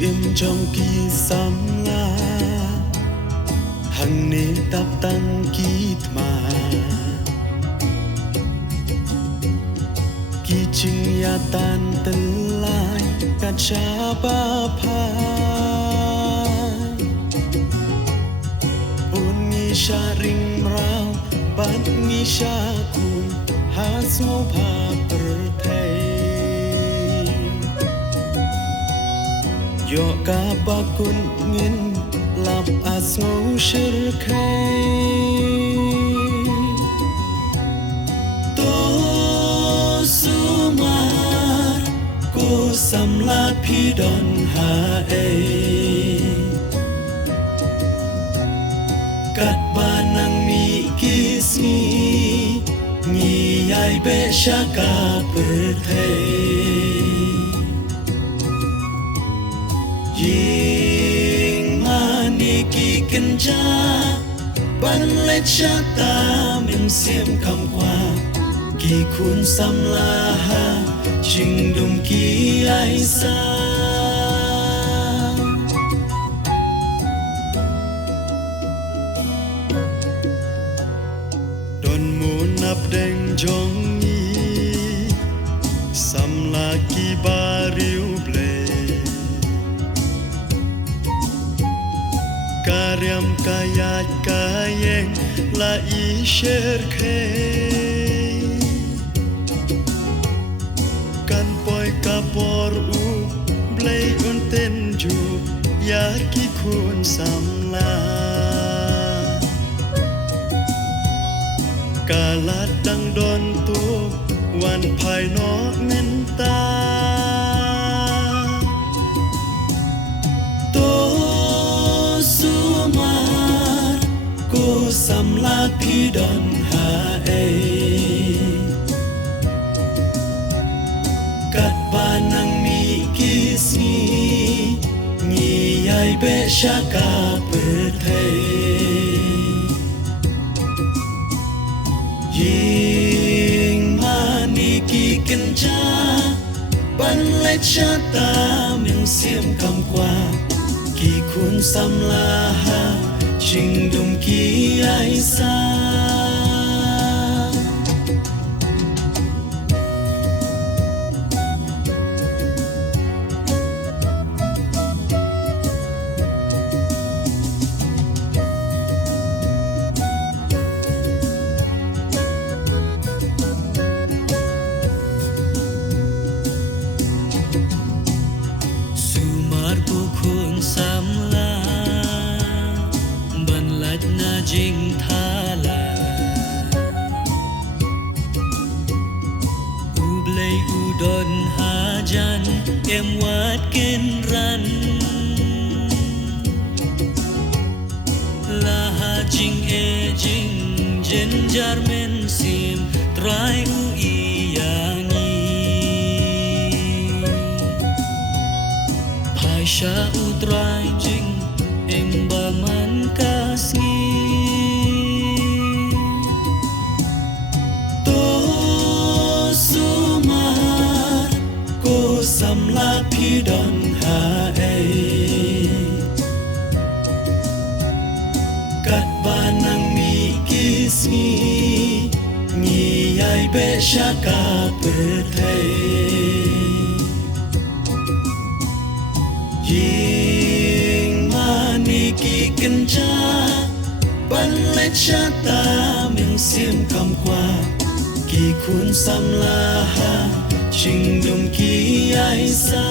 im trong kỳ xăm la hằng nê tap tăng kít mà kỳ chừng ya tan tân lai cả cha ba pa buồn nghi sa ring rau ban nghi sa kun ha số pa per thei yo ka ba kun ngin lap as ngô shir khai to sumar ko samla phi don ha e kat ba nang mi kisni ngi ai be shaka per thei Ying mani ki kenja ban le cha ta min xiêm kam qua ki khun sam la ha ching dum ki ai sa don mu nap deng jong yi sam la ki ba riu ble Karyam kayat kayeng la isher khe Kan poi kapor u blei un ten ju ya ki khun samla Kalat dang don tu wan phai no men ta Sam la phi don ha e kat ba nang mi kisni ngi ai be shaka per thei ying mani ki kenja ban le cha ta min xiêm kam qua ki khun sam la ha ching dum ki ai sa sumar bu khun sam la na jing thala u blei u don ha jan em wat ken ran la ha jing e jing jen jar men sim trai u i yangi phai sha u trai jing em ba man kasih Sam la phi don ha e kat ba nang mi kisni ngi ai be shaka per thei ying mani ki kenja ban le cha ta min xiêm kam qua ki khun sam la ha ching dum ki ai sa